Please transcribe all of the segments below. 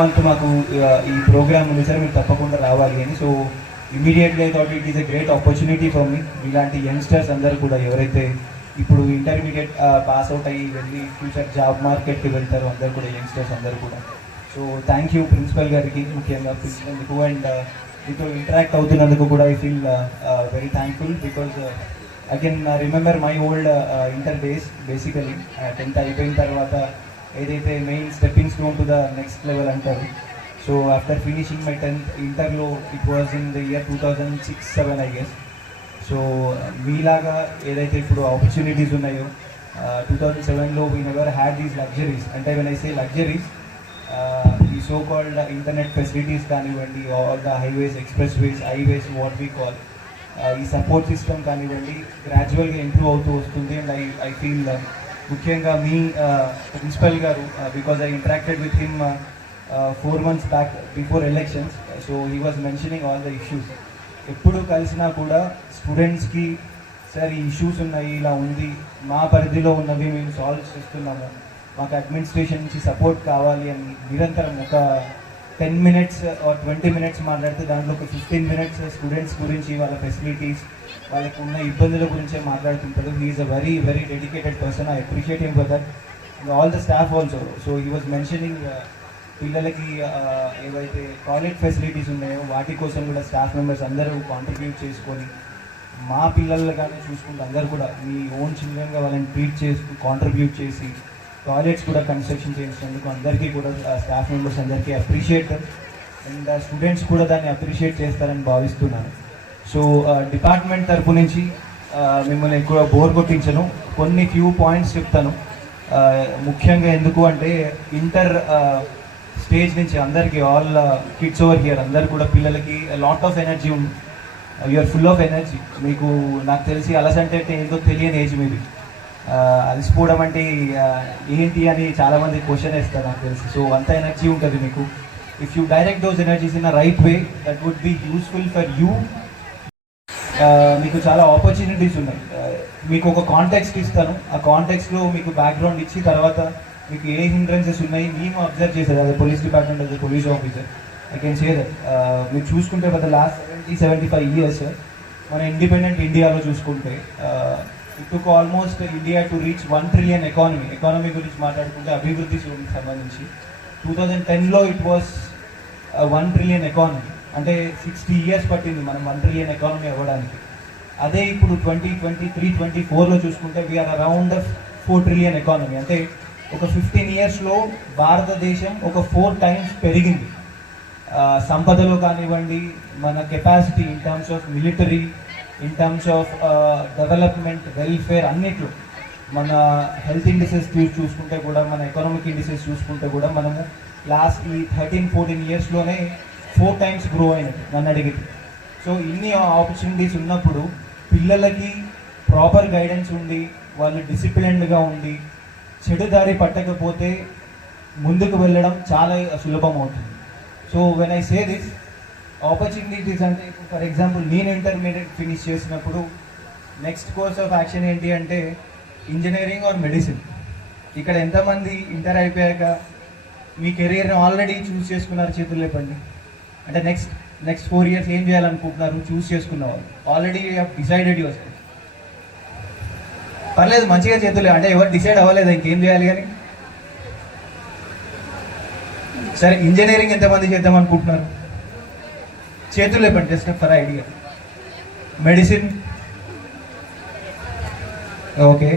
Month మాకు ఈ programme ఉంది సార్ మీరు తప్పకుండా రావాలి అని. So immediately thought it is a great opportunity for మీ ఇలాంటి యంగ్స్టర్స్ అందరూ కూడా ఎవరైతే ఇప్పుడు ఇంటర్మీడియట్ పాస్ అవుట్ అయ్యి వెళ్ళి ఫ్యూచర్ జాబ్ మార్కెట్కి వెళ్తారో అందరు కూడా యంగ్స్టర్స్ అందరూ కూడా. సో థ్యాంక్ యూ ప్రిన్సిపల్ గారికి ముఖ్యంగా పిలిచినందుకు అండ్ మీతో ఇంటరాక్ట్ అవుతున్నందుకు కూడా I feel very thankful because I can remember my old inter days basically tenth అయిపోయిన తర్వాత ఏదైతే main stepping stone to the next level అంటారు so after finishing my tenth ఇంటర్లో it was in the year two thousand six seven I guess so మీలాగా ఏదైతే ఇప్పుడు opportunities ఉన్నాయో two thousand సెవెన్లో we never had these luxuries అంటే when I say luxuries ఈ so called internet facilities కానివ్వండి all the highways expressways highways what we call ఈ support system కానివ్వండి గ్రాడ్యువల్గా ఇంప్రూవ్ అవుతూ వస్తుంది. అండ్ ఐ ఐ ఫీల్ ముఖ్యంగా మీ ప్రిన్సిపల్ గారు because I interacted with him four months back before elections so he was mentioning all the issues ఎప్పుడు కలిసినా కూడా స్టూడెంట్స్కి సార్ ఈ ఇష్యూస్ ఉన్నాయి ఇలా ఉంది మా పరిధిలో ఉన్నవి మేము సాల్వ్ చేస్తున్నాము మాకు అడ్మినిస్ట్రేషన్ నుంచి సపోర్ట్ కావాలి అని నిరంతరం ఒక ten minutes or twenty minutes మాట్లాడితే దాంట్లో ఒక ఫిఫ్టీన్ మినిట్స్ స్టూడెంట్స్ గురించి వాళ్ళ ఫెసిలిటీస్ వాళ్ళకు ఉన్న ఇబ్బందుల గురించే మాట్లాడుతుంటారు. He's a very very dedicated person I appreciate him for that all the staff also so he was mentioning పిల్లలకి uh, ఏవైతే టాయిలెట్ ఫెసిలిటీస్ ఉన్నాయో వాటి కోసం కూడా స్టాఫ్ మెంబర్స్ అందరూ కాంట్రిబ్యూట్ చేసుకొని మా పిల్లలుగానే చూసుకుంటూ అందరూ కూడా మీ ఓన్ చిల్డ్రన్గా వాళ్ళని ట్రీట్ చేసి కాంట్రిబ్యూట్ చేసి టాయిలెట్స్ కూడా కన్స్ట్రక్షన్ చేసినందుకు అందరికీ కూడా uh, స్టాఫ్ మెంబర్స్ అందరికీ అప్రిషియేట్ అండ్ స్టూడెంట్స్ కూడా దాన్ని అప్రిషియేట్ చేస్తారని భావిస్తున్నాను. సో డిపార్ట్మెంట్ uh, తరపు నుంచి uh, మిమ్మల్ని ఎక్కువ బోర్ కొట్టించను. కొన్ని ఫ్యూ పాయింట్స్ చెప్తాను. Uh, ముఖ్యంగా ఎందుకు అంటే ఇంటర్ స్టేజ్ నుంచి అందరికీ ఆల్ కిడ్స్ ఓవర్ హియర్ అందరు కూడా పిల్లలకి లాట్ ఆఫ్ ఎనర్జీ ఉంది. యూఆర్ ఫుల్ ఆఫ్ ఎనర్జీ మీకు నాకు తెలిసి అలసంటే అంటే ఏదో తెలియని ఏజ్ మీది. అలసిపోవడం అంటే ఏంటి అని చాలామంది క్వశ్చన్ వేస్తారు నాకు తెలిసి. సో అంత ఎనర్జీ ఉంటుంది మీకు. If you direct those energies in a right way that would be useful for you మీకు చాలా ఆపర్చునిటీస్ ఉన్నాయి. మీకు ఒక కాంటాక్స్ట్ ఇస్తాను. ఆ కాంటాక్స్లో మీకు బ్యాక్గ్రౌండ్ ఇచ్చి తర్వాత మీకు ఏ హిండ్రెన్సెస్ ఉన్నాయి మేము అబ్జర్వ్ చేసేది. అదే పోలీస్ డిపార్ట్మెంట్ అదే police officer I can share మీరు చూసుకుంటే for the last seventy seventy five years మన ఇండిపెండెంట్ ఇండియాలో చూసుకుంటే it took almost India to reach one trillion economy economy గురించి మాట్లాడుకుంటే అభివృద్ధి సంబంధించి. టూ థౌజండ్ టెన్లో it was one trillion economy అంటే సిక్స్టీ ఇయర్స్ పట్టింది మనం వన్ ట్రిలియన్ ఎకానమీ అవ్వడానికి. అదే ఇప్పుడు ట్వంటీ ట్వంటీ త్రీ ట్వంటీ ఫోర్లో చూసుకుంటే we're around four trillion economy అంటే ఒక ఫిఫ్టీన్ ఇయర్స్లో భారతదేశం ఒక ఫోర్ టైమ్స్ పెరిగింది. సంపదలో కానివ్వండి మన capacity in terms of military in terms of development welfare అన్నిట్లో. మన హెల్త్ ఇండిసెస్ చూసుకుంటే కూడా మన ఎకనామిక్ ఇండిసెస్ చూసుకుంటే కూడా మనము లాస్ట్ ఈ థర్టీన్ ఫోర్టీన్ ఇయర్స్లోనే ఫోర్ టైమ్స్ గ్రో అయినది నన్ను అడిగితే. సో ఇన్ని ఆపర్చునిటీస్ ఉన్నప్పుడు పిల్లలకి ప్రాపర్ గైడెన్స్ ఉండి వాళ్ళు డిసిప్లిన్డ్గా ఉండి చెడు దారి పట్టకపోతే ముందుకు వెళ్ళడం చాలా సులభం అవుతుంది. So when I say this opportunities అంటే ఫర్ ఎగ్జాంపుల్ నేను ఇంటర్మీడియట్ ఫినిష్ చేసినప్పుడు నెక్స్ట్ కోర్స్ ఆఫ్ యాక్షన్ ఏంటి అంటే ఇంజనీరింగ్ ఆర్ మెడిసిన్ ఇక్కడ ఎంతమంది ఇంటర్ అయిపోయాక మీ కెరీర్ని ఆల్రెడీ చూస్ చేసుకున్నారు చేతులు లేపండి. అంటే నెక్స్ట్ నెక్స్ట్ ఫోర్ ఇయర్స్ ఏం చేయాలనుకుంటున్నారు? చూస్ చేసుకున్న వాళ్ళు. ఆల్రెడీ డిసైడెడ్ యువర్ పర్లేదు మంచిగా చేతులే. అంటే ఎవరు డిసైడ్ అవ్వలేదు? ఇంకేం చేయాలి కానీ? సరే ఇంజనీరింగ్ ఎంతమంది చేద్దాం అనుకుంటున్నారు? చేతులు లేపండి just for idea medicine okay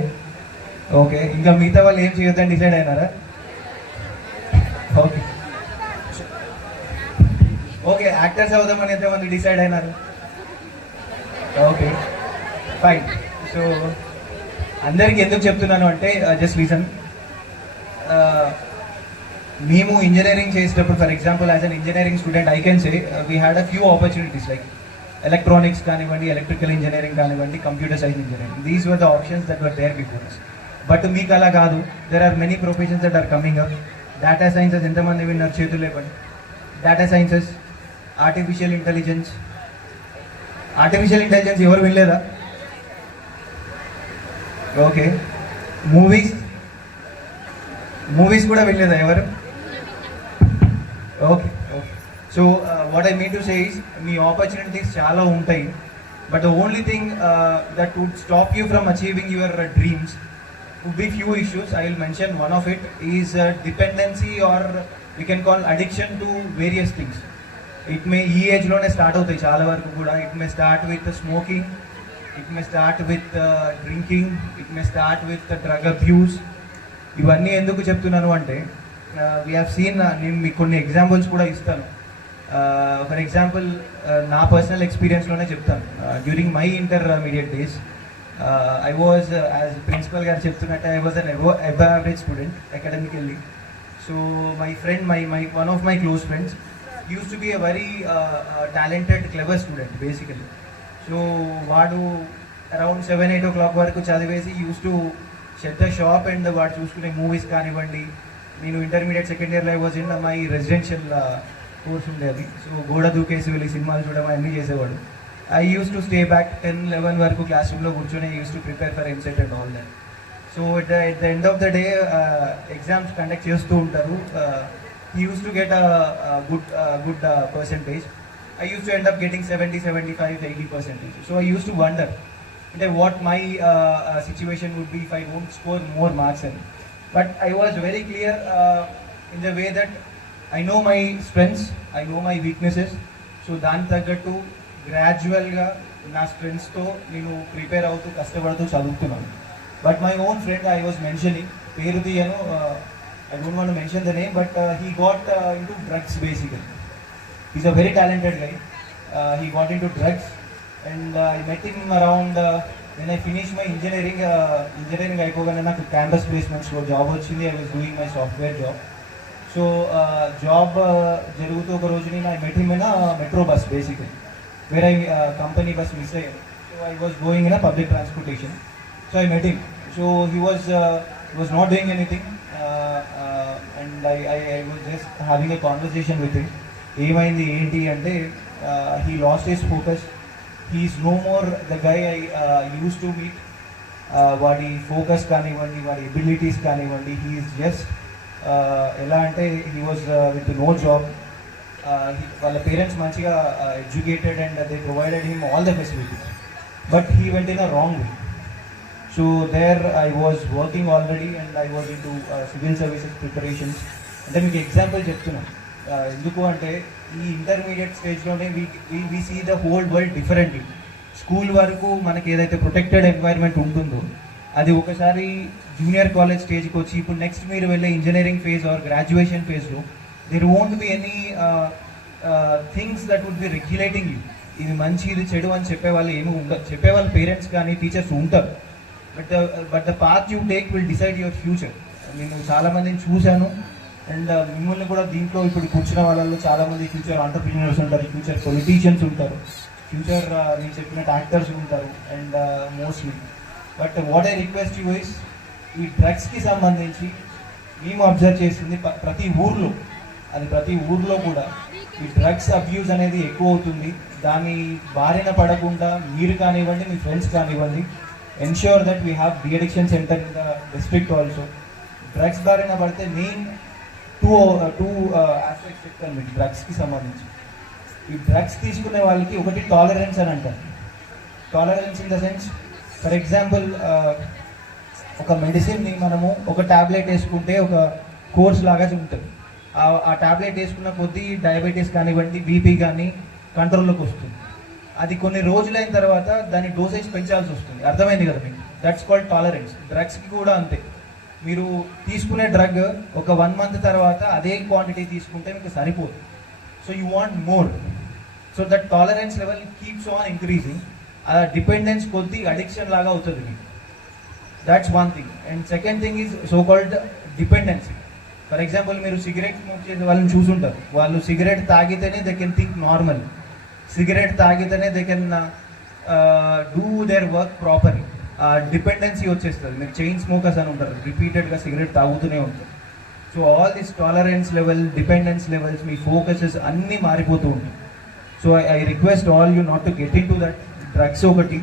okay ఇంకా మిగతా వాళ్ళు ఏం చేయొద్దని డిసైడ్ అయినారా? ఓకే ఓకే యాక్టర్స్ అవుదామని ఎంతమంది డిసైడ్ అయినారు. Okay fine. సో అందరికి ఎందుకు చెప్తున్నాను అంటే జస్ట్ రీజన్. మేము ఇంజనీరింగ్ చేసేటప్పుడు for example as an engineering student I can say we had a few opportunities like electronics కానివ్వండి ఎలక్ట్రికల్ ఇంజనీరింగ్ కానివ్వండి computer science engineering these were the options that were there before but మీకు అలా కాదు. There are many professions that are coming up data sciences ఎంతమంది విన్నారు? చేతులు లేపండి. Data sciences artificial intelligence artificial intelligence ఎవరు వినలేదా? ఓకే మూవీస్ మూవీస్ కూడా వినలేదా ఎవరు? Okay okay so what I mean to say me opportunities చాలా ఉంటాయి. But the only thing that would stop you from achieving your dreams would be uh, few issues. I will mention one of it is uh, dependency or we can call addiction to various things. It may ఈ ఏజ్లోనే start అవుతాయి చాలా వరకు కూడా. It may start with smoking it may start with drinking it may start with drug abuse ఇవన్నీ ఎందుకు చెప్తున్నాను అంటే వీ హ్యావ్ సీన్ నేను మీకు కొన్ని ఎగ్జాంపుల్స్ కూడా ఇస్తాను. ఫర్ ఎగ్జాంపుల్ నా పర్సనల్ ఎక్స్పీరియన్స్లోనే చెప్తాను. During my intermediate days I was as principal గారు చెప్తున్నట్టే I was an above above average student academically so my friend my my one of my close friends used to be a very talented clever student basically so వాడు around seven eight o'clock వరకు చదివేసి used to shed the shop and వాడు చూసుకునే movies కానివ్వండి. నేను intermediate second ఇయర్లో was in my residential course ఉండేది. So గోడ దూకేసి వెళ్ళి సినిమాలు చూడడం అన్నీ చేసేవాడు. I used to stay back ten eleven వరకు క్లాస్ రూమ్లో కూర్చొని used to prepare for EAMCET and all that so at the at the end of the day exams conduct చేస్తూ ఉంటారు. He used to get good good percentage I used to end up getting seventy seventy five eighty percentage so I used to wonder అంటే what my situation would be if I won't score more marks అని but I was very clear in the way that I know my strengths I know my weaknesses so దానికి తగ్గట్టు గ్రాడ్యువల్గా నా స్ట్రెంగ్స్తో నేను prepare అవుతూ కష్టపడుతూ చదువుతున్నాను. But my own friend I was mentioning పేరు తీయను I don't want mention the name but he got into drugs basically is a very talented guy he got into drugs and I met him around నేను I finish my engineering engineering అయిపోగానే నాకు campus ప్లేస్మెంట్స్లో job వచ్చింది I was doing my software job so job జరుగుతూ ఒక రోజు నేను I met him in metro bus basically where I company bus miss అయ్యాను so I was going in public transportation so I met him so he was was not doing anything and I I I was just having a conversation with him ఏమైంది ఏంటి అంటే he lost his focus he's no more the guy I used to meet వాడి focus కానివ్వండి వాడి abilities కానివ్వండి he's just ఎలా అంటే he was with no job వాళ్ళ పేరెంట్స్ మంచిగా educated and they provided him all the facilities but he went in a wrong way so there I was working already and I was into civil services preparations అంటే మీకు example చెప్తున్నాను ఎందుకు అంటే ఈ intermediate స్టేజ్లోనే we we see the whole world differently school వరకు మనకి ఏదైతే ప్రొటెక్టెడ్ ఎన్వైర్న్మెంట్ ఉంటుందో అది ఒకసారి జూనియర్ కాలేజ్ స్టేజ్కి వచ్చి ఇప్పుడు నెక్స్ట్ మీరు వెళ్ళే ఇంజనీరింగ్ ఫేజ్ ఆర్ గ్రాడ్యుయేషన్ ఫేజ్లో there won't be any things that would be regulating you ఇది మంచి ఇది చెడు అని చెప్పేవాళ్ళు ఏమి ఉండదు. చెప్పేవాళ్ళు పేరెంట్స్ కానీ టీచర్స్ ఉంటారు. But but the path you take will decide your future నేను చాలామందిని చూశాను. అండ్ uh, మిమ్మల్ని కూడా దీంట్లో ఇప్పుడు కూర్చున్న వాళ్ళలో చాలామంది ఫ్యూచర్ ఆంటర్ప్రీనియర్స్ ఉంటారు ఫ్యూచర్ పొలిటీషియన్స్ ఉంటారు ఫ్యూచర్ uh, నేను చెప్పినట్టు యాక్టర్స్ ఉంటారు and mostly but what I request you is ఈ డ్రగ్స్కి సంబంధించి మేము అబ్జర్వ్ చేసింది ప- ప్రతి ఊర్లో అది ప్రతి ఊర్లో కూడా ఈ డ్రగ్స్ అబ్యూజ్ అనేది ఎక్కువ అవుతుంది. దాని బారిన పడకుండా మీరు కానివ్వండి మీ ఫ్రెండ్స్ కానివ్వండి ensure that we have deaddiction centre in the district also drugs బారిన పడితే మెయిన్ టూ టూ ఆస్పెక్ట్స్ చెప్తాను మీకు. డ్రగ్స్కి సంబంధించి. ఈ డ్రగ్స్ తీసుకునే వాళ్ళకి ఒకటి టాలరెన్స్ అని అంటారు. Tolerance in the sense for example ఒక మెడిసిన్ని మనము ఒక టాబ్లెట్ వేసుకుంటే ఒక కోర్స్ లాగా ఉంటుంది. ఆ- ట్యాబ్లెట్ టాబ్లెట్ వేసుకున్న కొద్దీ డయాబెటీస్ కానివ్వండి బీపీ కానీ కంట్రోల్లోకి వస్తుంది. అది కొన్ని రోజులైన తర్వాత దాని డోసేజ్ పెంచాల్సి వస్తుంది. అర్థమైంది కదా మీకు? దట్స్ కాల్డ్ టాలరెన్స్ డ్రగ్స్కి కూడా అంతే. మీరు తీసుకునే డ్రగ్ ఒక వన్ మంత్ తర్వాత అదే క్వాంటిటీ తీసుకుంటే మీకు సరిపోదు. So you want more so that tolerance level keeps on increasing ఆ డిపెండెన్స్ కొద్దీ అడిక్షన్ లాగా అవుతుంది మీకు. That's one thing and second thing is so called dependency for example మీరు సిగరెట్ స్మోక్ చేసే వాళ్ళని చూసుంటారు. వాళ్ళు సిగరెట్ తాగితేనే they can think normal cigarette తాగితేనే they can do their work properly dependency వచ్చేస్తుంది. మీరు చైన్ స్మోకర్స్ అని ఉంటారు. రిపీటెడ్గా సిగరెట్ తాగుతూనే ఉంటారు. So all this tolerance level dependence levels me focuses అన్నీ మారిపోతూ ఉంటాయి. So I request all you not to get into that drugs ఒకటి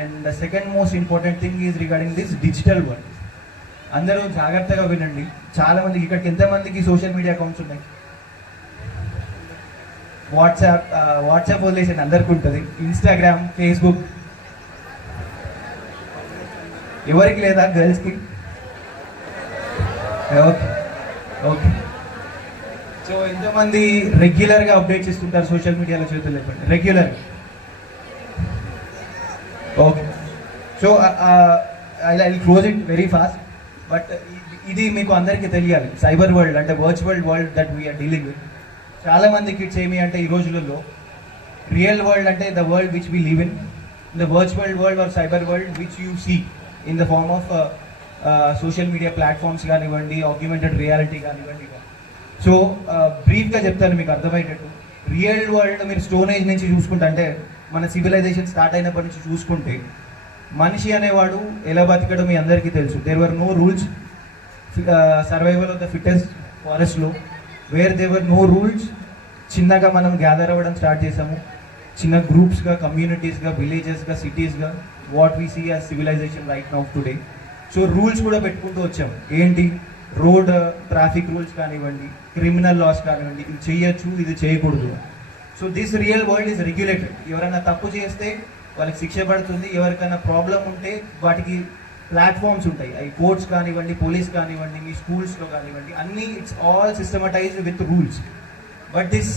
and the second most important thing is regarding this digital world అందరూ జాగ్రత్తగా వినండి. చాలామందికి ఇక్కడికి ఎంతమందికి సోషల్ మీడియా అకౌంట్స్ ఉన్నాయి? వాట్సాప్ వాట్సాప్ వదిలేసిన అందరికి ఉంటుంది. ఇన్స్టాగ్రామ్ ఫేస్బుక్ ఎవరికి లేదా గర్ల్స్కి? Okay okay. సో ఎంతమంది రెగ్యులర్గా అప్డేట్ చేస్తుంటారు సోషల్ మీడియాలో చేతులు చెప్పండి regular okay. So I I close it very fast. But ఇది మీకు అందరికీ తెలియాలి. సైబర్ వరల్డ్ అంటే virtual world that we're dealing with చాలా మంది కిడ్స్ ఏమి అంటే ఈ రోజులలో రియల్ వరల్డ్ అంటే the world which we live in the virtual world or cyber world which you see in the form of social media platforms కానివ్వండి augmented reality కానివ్వండి. So బ్రీఫ్గా uh, చెప్తాను మీకు అర్థమయ్యేటట్టు. రియల్ వరల్డ్ మీరు స్టోన్ ఏజ్ నుంచి చూసుకుంటే అంటే మన సివిలైజేషన్ స్టార్ట్ అయినప్పటి నుంచి చూసుకుంటే మనిషి అనేవాడు ఎలా బతికడం మీ అందరికీ తెలుసు. There were no rules survival of the fittest ఫారెస్ట్లో where there were no rules చిన్నగా మనం గ్యాదర్ అవ్వడం స్టార్ట్ చేసాము చిన్న గ్రూప్స్గా కమ్యూనిటీస్గా విలేజెస్గా సిటీస్గా what we see as civilization right now today so rules కూడా పెట్టుకుంటూ వచ్చాము. ఏంటి? రోడ్ ట్రాఫిక్ రూల్స్ కానివ్వండి క్రిమినల్ లాస్ కానివ్వండి ఇది చేయొచ్చు ఇది చేయకూడదు. So this real world is regulated ఎవరైనా తప్పు చేస్తే వాళ్ళకి శిక్ష పడుతుంది ఎవరికైనా ప్రాబ్లం ఉంటే వాటికి ప్లాట్ఫామ్స్ ఉంటాయి. అవి కోర్ట్స్ కానివ్వండి పోలీస్ కానివ్వండి మీ స్కూల్స్లో కానివ్వండి అన్నీ it's all systematized with rules but this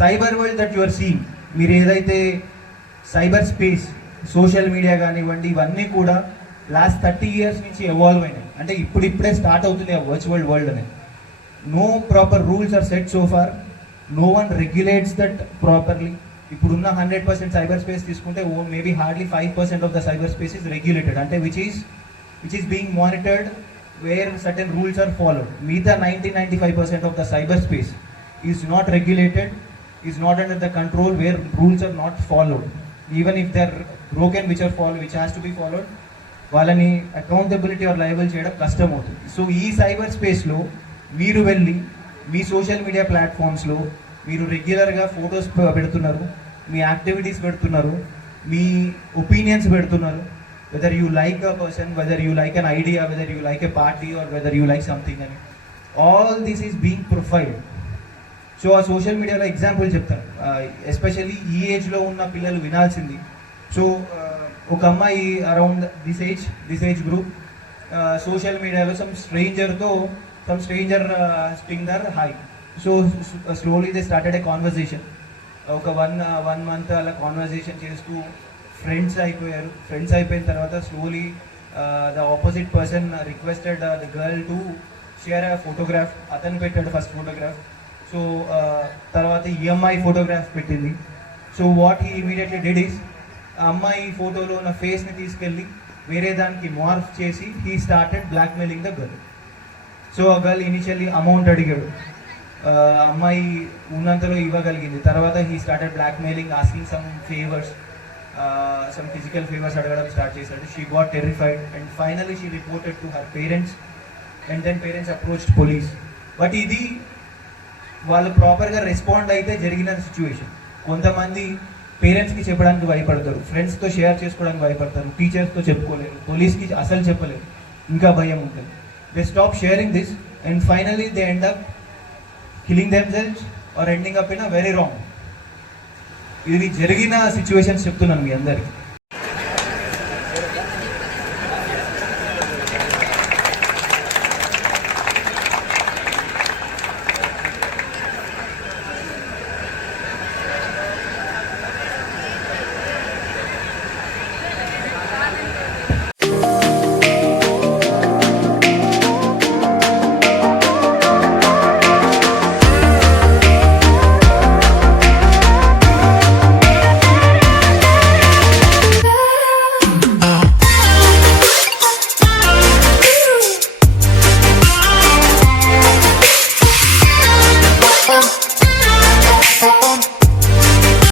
cyber world that you're seen మీరు ఏదైతే సైబర్ స్పేస్ సోషల్ మీడియా కానివ్వండి ఇవన్నీ కూడా లాస్ట్ థర్టీ ఇయర్స్ నుంచి ఎవాల్వ్ అయినాయి. అంటే ఇప్పుడు ఇప్పుడే స్టార్ట్ అవుతుంది ఆ వర్చువల్ వరల్డ్ అనేది. No proper rules are set so far no one regulates that properly ఇప్పుడున్న హండ్రెడ్ పర్సెంట్ సైబర్ స్పేస్ తీసుకుంటే ఓ maybe hardly five percent of the cyber space is regulated అంటే which is which is being monitored where certain rules are followed మిగతా ninety ninety five percent of the cyber space is not regulated is not under the control where rules are not followed even if they're broken which are follow which has to be followed వాళ్ళని accountability or liable చేయడం కష్టం అవుతుంది so ఈ cyber స్పేస్లో మీరు వెళ్ళి మీ social media ప్లాట్ఫామ్స్లో మీరు రెగ్యులర్గా ఫొటోస్ పెడుతున్నారు. మీ యాక్టివిటీస్ పెడుతున్నారు మీ ఒపీనియన్స్ పెడుతున్నారు whether you like a person whether you like an idea whether you like a party or whether you like something అని all this is being profile so ఆ social మీడియాలో ఎగ్జాంపుల్ చెప్తాను. Especially ఈ ఏజ్లో ఉన్న పిల్లలు వినాల్సింది. సో ఒక అమ్మాయి around this age this age group social మీడియాలో some స్ట్రేంజర్తో some stranger sting there hi so slowly they started a conversation ఒక వన్ వన్ మంత్ అలా కాన్వర్జేషన్ చేస్తూ ఫ్రెండ్స్ అయిపోయారు. ఫ్రెండ్స్ అయిపోయిన తర్వాత slowly the opposite person requested the girl to share a photograph అతను పెట్టాడు first photograph so తర్వాత ఈఎంఐ ఫోటోగ్రాఫ్ పెట్టింది. So what he immediately did is ఆ అమ్మాయి ఫోటోలో ఉన్న ఫేస్ని తీసుకెళ్ళి వేరే దానికి మార్ఫ్ చేసి he started blackmailing the girl so ఆ గర్ల్ ఇనిషియల్లీ అమౌంట్ అడిగాడు. అమ్మాయి ఉన్నంతలో ఇవ్వగలిగింది. తర్వాత he started black mailing asking some favours some physical favours అడగడం స్టార్ట్ చేశాడు. She got terrified and finally she reported to her parents and then parents approach police but ఇది వాళ్ళు ప్రాపర్గా రెస్పాండ్ అయితే జరిగిన సిచ్యువేషన్ కొంతమంది పేరెంట్స్కి చెప్పడానికి భయపడతారు. ఫ్రెండ్స్తో షేర్ చేసుకోవడానికి భయపడతారు. టీచర్స్తో చెప్పుకోలేరు. పోలీస్కి అసలు చెప్పలేరు. ఇంకా భయం ఉంటుంది. They stop sharing this and finally they end up killing themselves or ending up in a very wrong ఇది జరిగిన సిచ్యువేషన్స్ చెప్తున్నాను మీ అందరికీ.